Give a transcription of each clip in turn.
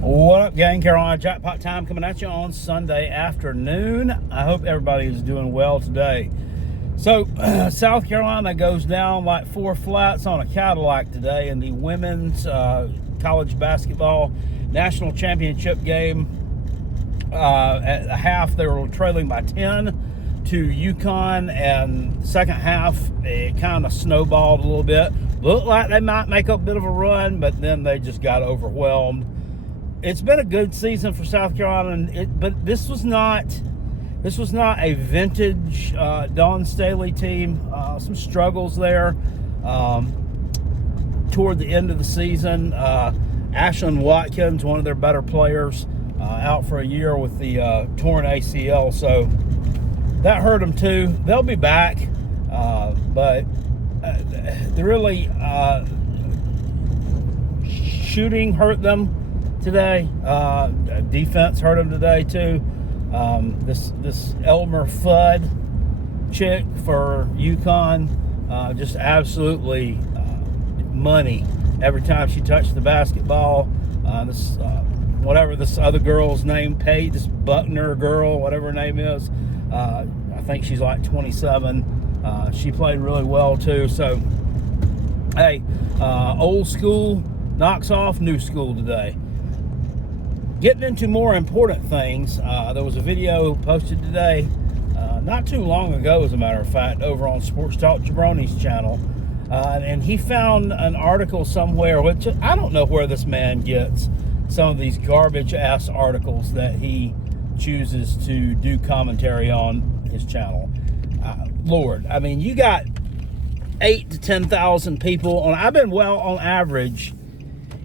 What up, gang? Carolina Jackpot time coming at you on Sunday afternoon. I hope everybody is doing well today. So, South Carolina goes down like 4 flats on a Cadillac today in the women's college basketball national championship game. At the half, they were trailing by 10 to UConn, and second half, it kind of snowballed a little bit. Looked like they might make a bit of a run, but then they just got overwhelmed. It's been a good season for South Carolina, but this was not a vintage Dawn Staley team. Some struggles there toward the end of the season. Ashlyn Watkins, one of their better players, out for a year with the torn ACL, so that hurt them too. They'll be back, but really shooting hurt them today. Defense hurt them today too. This Elmer Fudd chick for UConn, just absolutely money every time she touched the basketball. Whatever this other girl's name, Paige, this Buckner girl, whatever her name is, I think she's like 27. She played really well too. So, hey, old school knocks off new school today. Getting into more important things, there was a video posted today, not too long ago, as a matter of fact, over on Sports Talk Jabroni's channel, and he found an article somewhere, which I don't know where this man gets some of these garbage-ass articles that he chooses to do commentary on his channel. Lord, I mean, you got 8,000 to 10,000 people on. I've been on average,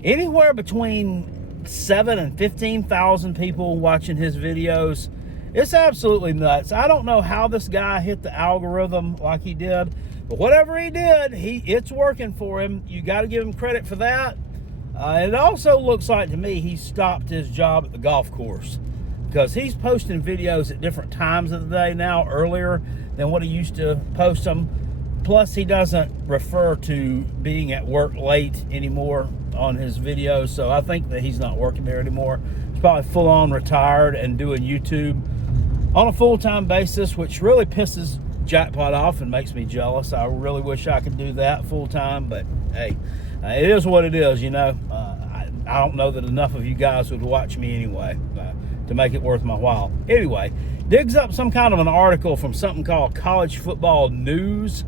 anywhere between 7,000 and 15,000 people watching his videos. It's absolutely nuts. I don't know how this guy hit the algorithm like he did, but whatever he did, it's working for him. You got to give him credit for that. It also looks like to me he stopped his job at the golf course, because he's posting videos at different times of the day now, earlier than what he used to post them. Plus, he doesn't refer to being at work late anymore on his videos, so I think that he's not working there anymore. He's probably full-on retired and doing YouTube on a full-time basis, which really pisses Jackpot off and makes me jealous. I really wish I could do that full-time, but hey, it is what it is, you know. I don't know that enough of you guys would watch me anyway to make it worth my while. Anyway, digs up some kind of an article from something called College Football News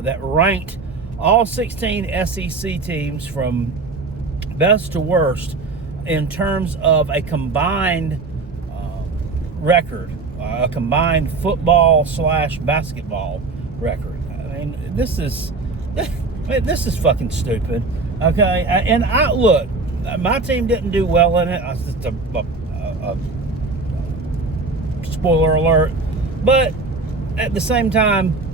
that ranked all 16 SEC teams from best to worst in terms of a combined record, a combined football / basketball record. I mean, this is fucking stupid. Okay, and look, my team didn't do well in it. It's a spoiler alert, but at the same time,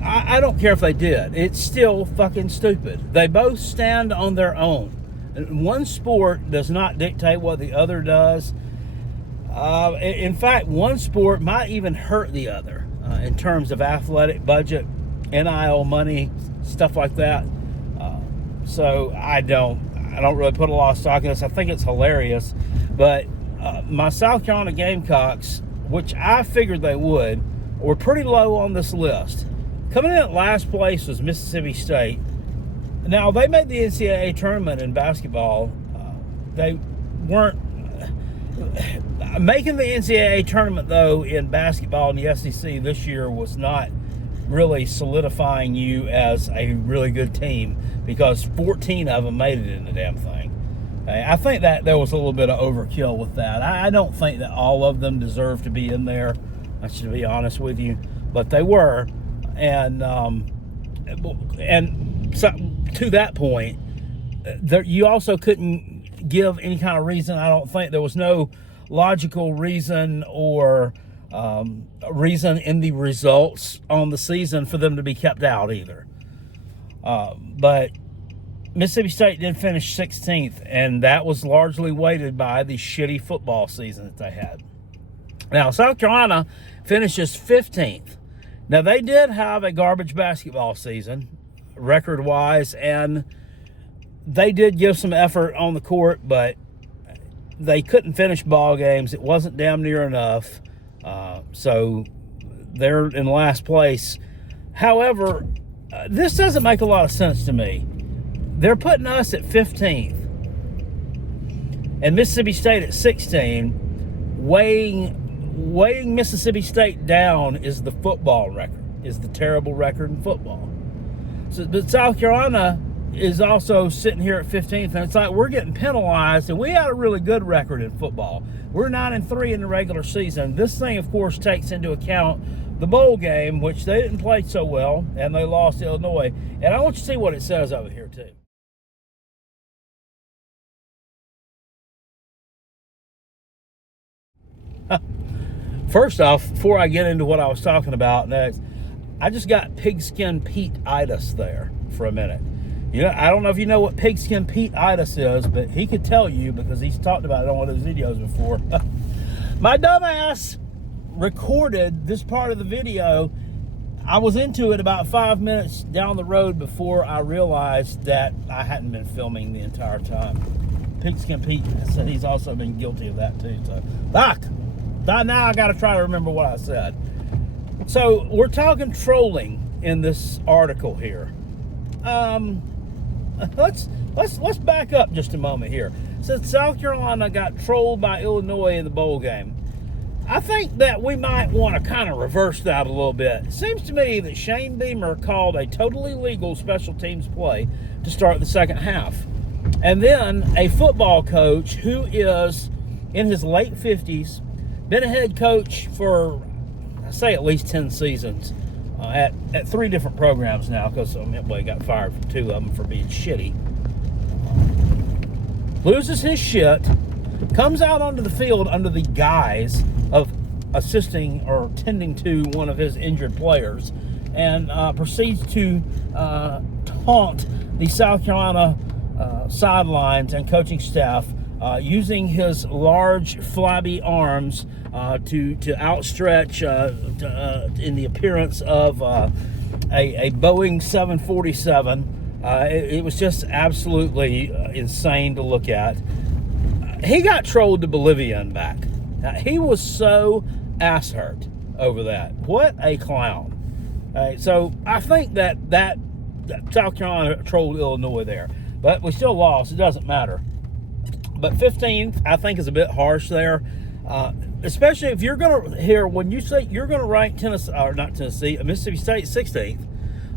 I don't care if they did. It's still fucking stupid. They both stand on their own. One sport does not dictate what the other does. In fact, one sport might even hurt the other in terms of athletic budget, NIL money, stuff like that. So I don't really put a lot of stock in this. I think it's hilarious. But my South Carolina Gamecocks, which I figured they would, were pretty low on this list. Coming in at last place was Mississippi State. Now, they made the NCAA tournament in basketball. They weren't making the NCAA tournament, though, in basketball in the SEC this year was not really solidifying you as a really good team, because 14 of them made it in the damn thing. I think that there was a little bit of overkill with that. I don't think that all of them deserve to be in there, I should be honest with you, but they were. And so, to that point, you also couldn't give any kind of reason. I don't think there was no logical reason or reason in the results on the season for them to be kept out either. But Mississippi State did finish 16th, and that was largely weighted by the shitty football season that they had. Now, South Carolina finishes 15th. Now, they did have a garbage basketball season, record-wise, and they did give some effort on the court, but they couldn't finish ball games. It wasn't damn near enough. So they're in last place. However, this doesn't make a lot of sense to me. They're putting us at 15th and Mississippi State at 16. Weighing Mississippi State down is the football record, is the terrible record in football. So, but South Carolina is also sitting here at 15th, and it's like we're getting penalized, and we had a really good record in football. We're 9-3 in the regular season. This thing, of course, takes into account the bowl game, which they didn't play so well, and they lost to Illinois. And I want you to see what it says over here, too. First off, before I get into what I was talking about next, I just got pigskin Pete-itis there for a minute. You know, I don't know if you know what pigskin Pete-itis is, but he could tell you because he's talked about it on one of those videos before. My dumbass recorded this part of the video. I was into it about 5 minutes down the road before I realized that I hadn't been filming the entire time. Pigskin Pete said he's also been guilty of that too. So, now I got to try to remember what I said. So we're talking trolling in this article here. Let's back up just a moment here. Since South Carolina got trolled by Illinois in the bowl game, I think that we might want to kind of reverse that a little bit. It seems to me that Shane Beamer called a totally legal special teams play to start the second half. And then a football coach who is in his late 50s, been a head coach for, I say, at least 10 seasons at 3 different programs now, because he got fired from 2 of them for being shitty. Loses his shit, comes out onto the field under the guise of assisting or tending to one of his injured players, and proceeds to taunt the South Carolina sidelines and coaching staff, using his large, flabby arms to outstretch in the appearance of a Boeing 747. It was just absolutely insane to look at. He got trolled to Bolivia and back. Now, he was so ass hurt over that. What a clown. So I think that South Carolina trolled Illinois there. But we still lost. It doesn't matter. But 15th, I think, is a bit harsh there. Especially if you're going to hear, when you say you're going to rank Mississippi State 16th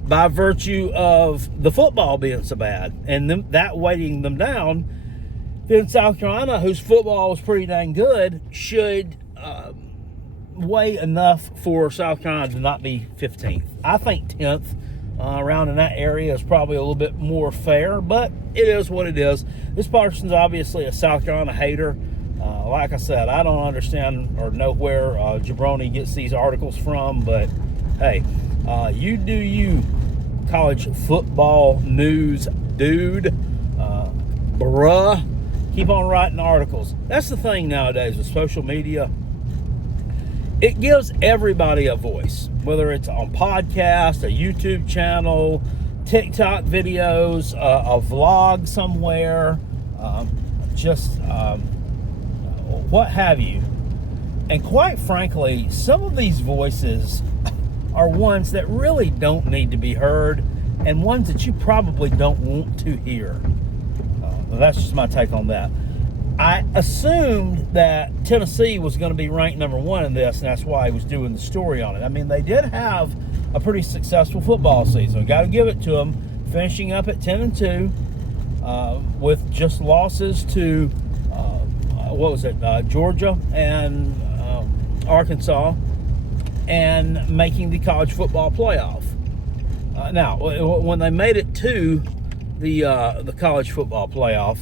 by virtue of the football being so bad and that weighting them down, then South Carolina, whose football was pretty dang good, should weigh enough for South Carolina to not be 15th. I think 10th. Around in that area is probably a little bit more fair, but it is what it is. This person's obviously a South Carolina hater. Like I said, I don't understand or know where Jabroni gets these articles from, but hey, you do you, college football news dude. Bruh, keep on writing articles. That's the thing nowadays with social media. It gives everybody a voice, whether it's on podcast, a YouTube channel, TikTok videos, a vlog somewhere, what have you. And quite frankly, some of these voices are ones that really don't need to be heard and ones that you probably don't want to hear. That's just my take on that. I assumed that Tennessee was going to be ranked number 1 in this, and that's why I was doing the story on it. I mean, they did have a pretty successful football season. Got to give it to them, finishing up at 10-2 with just losses to Georgia and Arkansas, and making the college football playoff. Now, when they made it to the college football playoff,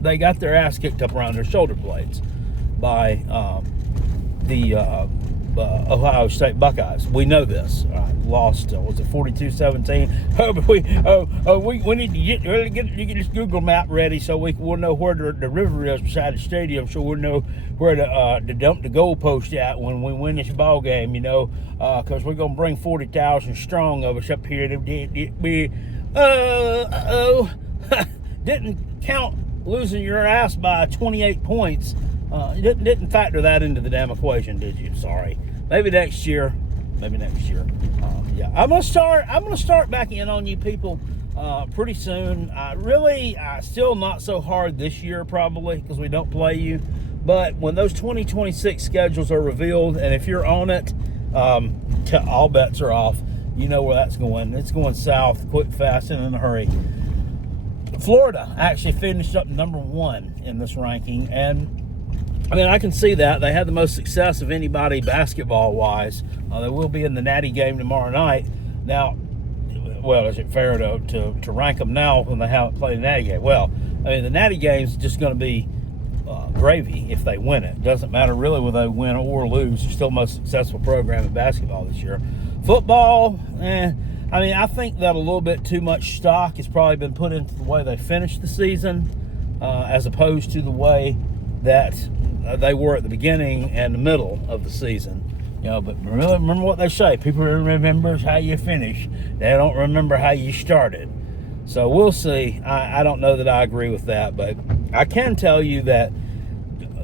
they got their ass kicked up around their shoulder blades by the Ohio State Buckeyes. We know this. Lost, was it 42-17? We need to get this Google map ready so we'll know where the river is beside the stadium, so we'll know where to dump the goalpost at when we win this ball game, because we're going to bring 40,000 strong of us up here. Didn't count losing your ass by 28 points. You didn't factor that into the damn equation, did you? Sorry. Maybe next year. Yeah, I'm gonna start back in on you people pretty soon. Still not so hard this year probably because we don't play you. But when those 2026 schedules are revealed, and if you're on it, all bets are off. You know where that's going. It's going south, quick, fast, and in a hurry. Florida actually finished up number 1 in this ranking, and I mean, I can see that. They had the most success of anybody basketball-wise. They will be in the Natty game tomorrow night. Now, well, is it fair to rank them now when they haven't played the Natty game? Well, I mean, the Natty game is just going to be gravy if they win it. Doesn't matter really whether they win or lose. They're still the most successful program in basketball this year. Football, I mean, I think that a little bit too much stock has probably been put into the way they finished the season as opposed to the way that they were at the beginning and the middle of the season. But really remember what they say. People remember how you finish. They don't remember how you started. So we'll see. I don't know that I agree with that, but I can tell you that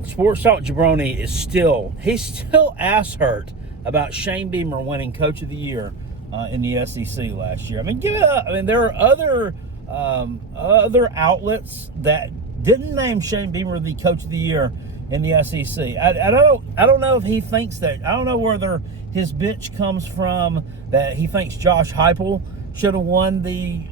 Sports Talk Jabroni is still ass hurt about Shane Beamer winning Coach of the Year in the SEC last year. I mean, give it up. I mean, there are other outlets that didn't name Shane Beamer the Coach of the Year in the SEC. I don't know if he thinks that. I don't know whether his bitch comes from that he thinks Josh Heupel should have won the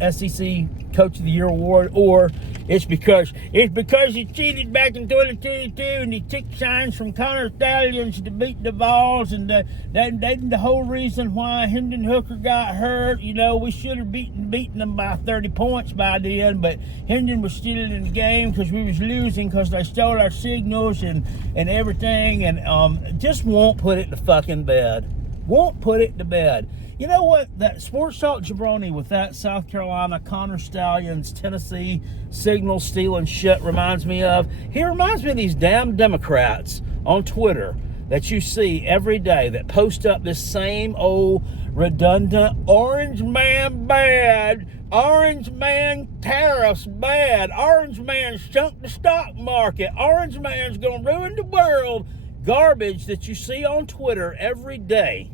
SEC Coach of the Year award, or it's because he cheated back in 2022 and he took signs from Connor Stallions to beat the Vols, and the whole reason why Hendon Hooker got hurt. We should have beaten them by 30 points by then, but Hendon was still in the game because we was losing because they stole our signals and everything, and just won't put it to fucking bed. Won't put it to bed. You know what? That Sports Talk Jabroni with that South Carolina, Connor Stallions, Tennessee signal stealing shit reminds me of. He reminds me of these damn Democrats on Twitter that you see every day that post up this same old redundant orange man bad, orange man tariffs bad, orange man sunk the stock market, orange man's gonna ruin the world. Garbage that you see on Twitter every day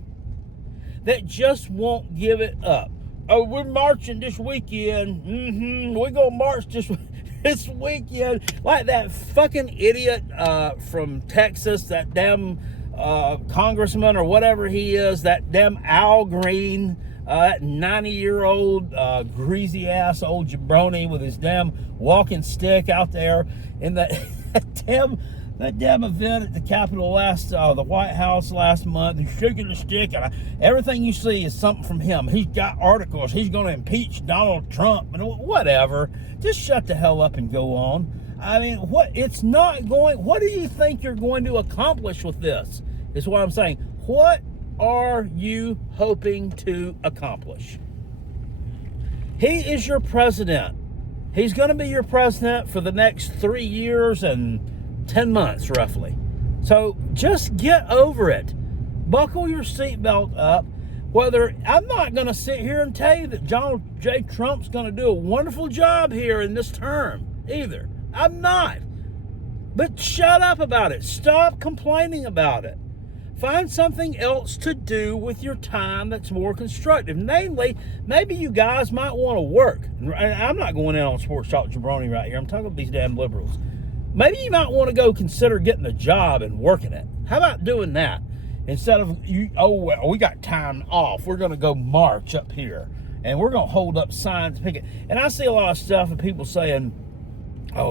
that just won't give it up. Oh, we're marching this weekend. We're going to march this weekend. Like that fucking idiot from Texas, that damn congressman or whatever he is, that damn Al Green, that 90-year-old greasy-ass old jabroni with his damn walking stick out there in that damn event at the Capitol the White House last month. He's shaking the stick, and everything you see is something from him. He's got articles. He's going to impeach Donald Trump and whatever. Just shut the hell up and go on. I mean, what do you think you're going to accomplish with this? Is what I'm saying. What are you hoping to accomplish? He is your president. He's going to be your president for the next 3 years and 10 months roughly. So just get over it. Buckle your seatbelt up. I'm not going to sit here and tell you that Donald J. Trump's going to do a wonderful job here in this term either. I'm not. But shut up about it. Stop complaining about it. Find something else to do with your time that's more constructive. Namely, maybe you guys might want to work. And I'm not going in on Sports Talk Jabroni right here. I'm talking about these damn liberals. Maybe you might want to go consider getting a job and working it. How about doing that? Instead of, we got time off. We're going to go march up here. And we're going to hold up signs, picket. And I see a lot of stuff of people saying,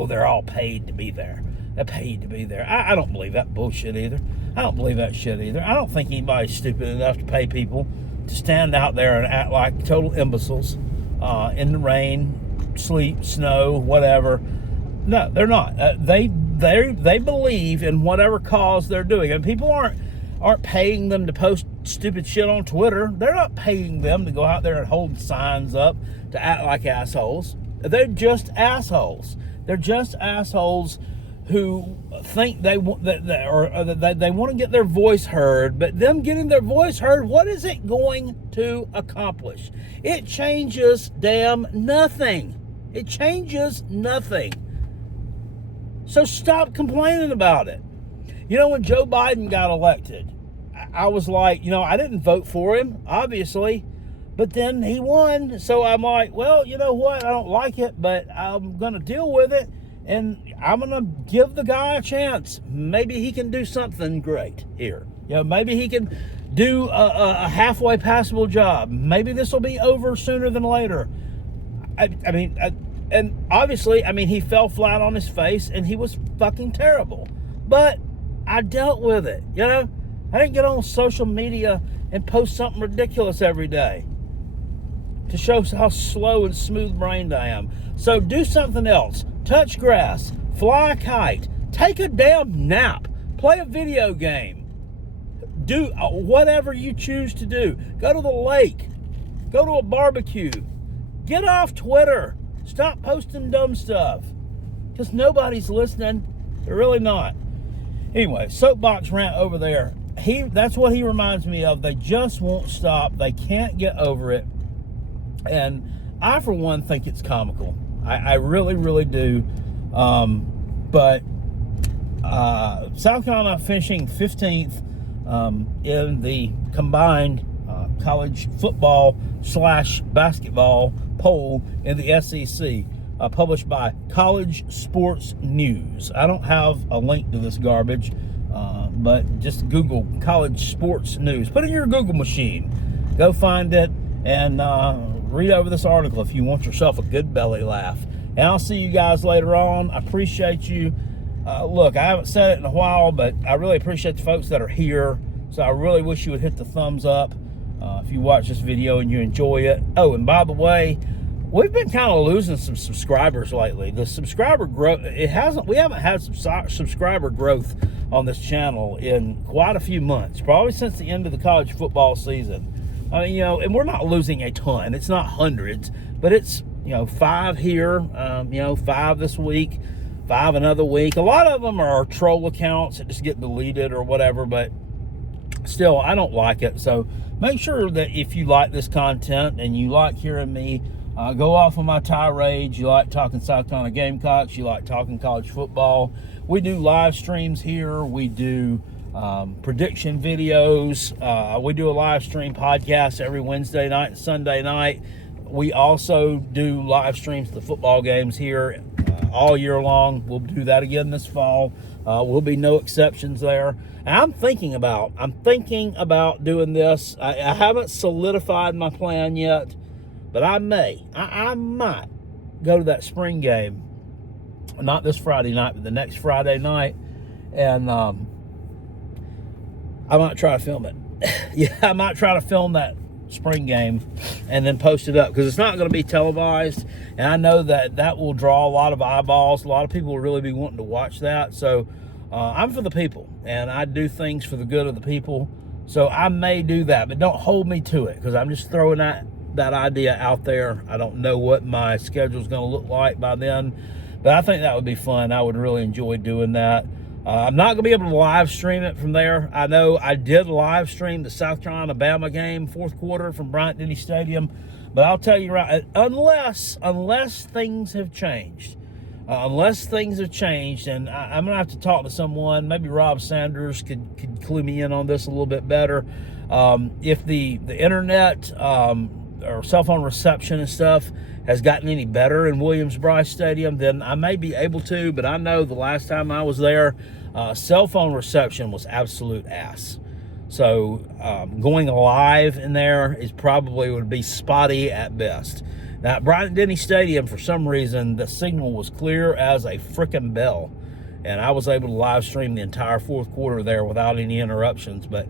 they're all paid to be there. They're paid to be there. I don't believe that bullshit either. I don't believe that shit either. I don't think anybody's stupid enough to pay people to stand out there and act like total imbeciles in the rain, sleet, snow, whatever. No, they're not. They believe in whatever cause they're doing, and people aren't paying them to post stupid shit on Twitter. They're not paying them to go out there and hold signs up to act like assholes. They're just assholes. They're just assholes who think they want that they want to get their voice heard. But them getting their voice heard, what is it going to accomplish? It changes damn nothing. It changes nothing. So stop complaining about it. You know, when Joe Biden got elected, I was like, you know, I didn't vote for him, obviously, but then he won. So I'm like, well, you know what? I don't like it, but I'm going to deal with it. And I'm going to give the guy a chance. Maybe he can do something great here. You know, maybe he can do a halfway passable job. Maybe this will be over sooner than later. And obviously, he fell flat on his face and he was fucking terrible. But I dealt with it, you know? I didn't get on social media and post something ridiculous every day to show how slow and smooth-brained I am. So do something else. Touch grass, fly a kite, take a damn nap, play a video game, do whatever you choose to do. Go to the lake, go to a barbecue, get off Twitter, stop posting dumb stuff, because nobody's listening. They're really not. Anyway, soapbox rant over there. That's what he reminds me of. They just won't stop. They can't get over it. And I, for one, think it's comical. I really, really do. But South Carolina finishing 15th in the combined college football / basketball poll in the SEC, published by College Sports News. I don't have a link to this garbage, but just Google College Sports News. Put it in your Google machine. Go find it and read over this article if you want yourself a good belly laugh. And I'll see you guys later on. I appreciate you. Look, I haven't said it in a while, but I really appreciate the folks that are here. So I really wish you would hit the thumbs up if you watch this video and you enjoy it. Oh, and by the way, we've been kind of losing some subscribers lately. The subscriber growth, we haven't had some subscriber growth on this channel in quite a few months, probably since the end of the college football season. You know, and we're not losing a ton. It's not hundreds, but it's, 5 here, 5 this week, 5 another week. A lot of them are troll accounts that just get deleted or whatever, but still, I don't like it. So make sure that if you like this content and you like hearing me go off on my tirades, you like talking South Carolina Gamecocks, you like talking college football, we do live streams here. We do prediction videos. We do a live stream podcast every Wednesday night and Sunday night. We also do live streams to the football games here all year long. We'll do that again this fall. Will be no exceptions there. And I'm thinking about doing this. I haven't solidified my plan yet, but I might go to that spring game, not this Friday night, but the next Friday night, and I might try to film it. Yeah, I might try to film that spring game and then post it up, because it's not going to be televised, and I know that will draw a lot of eyeballs. A lot of people will really be wanting to watch that. So I'm for the people, and I do things for the good of the people. So I may do that, but don't hold me to it, because I'm just throwing that idea out there. I don't know what my schedule is going to look like by then, but I think that would be fun. I would really enjoy doing that. I'm not going to be able to live stream it from there. I know I did live stream the South Carolina-Bama game, fourth quarter from Bryant-Denny Stadium. But I'll tell you right, unless things have changed, and I'm going to have to talk to someone. Maybe Rob Sanders could clue me in on this a little bit better. If the internet or cell phone reception and stuff has gotten any better in Williams-Brice Stadium, then I may be able to. But I know the last time I was there, cell phone reception was absolute ass. So going live in there would be spotty at best. Now, at Bryant-Denny Stadium, for some reason, the signal was clear as a frickin' bell, and I was able to live stream the entire fourth quarter there without any interruptions. But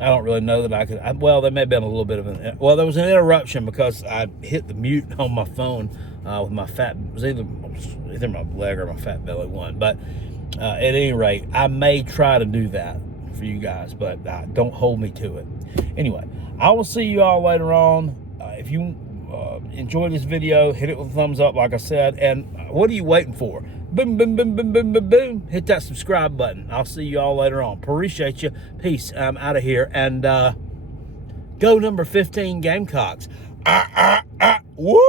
I don't really know that I could. Well, there may have been a little bit of there was an interruption because I hit the mute on my phone with my fat, it was either my leg or my fat belly one. But at any rate, I may try to do that for you guys, but don't hold me to it. Anyway, I will see you all later on. If you enjoyed this video, hit it with a thumbs up, like I said. And what are you waiting for? Boom, boom, boom, boom, boom, boom, boom. Hit that subscribe button. I'll see you all later on. Appreciate you. Peace. I'm out of here. And go number 15 Gamecocks. Woo!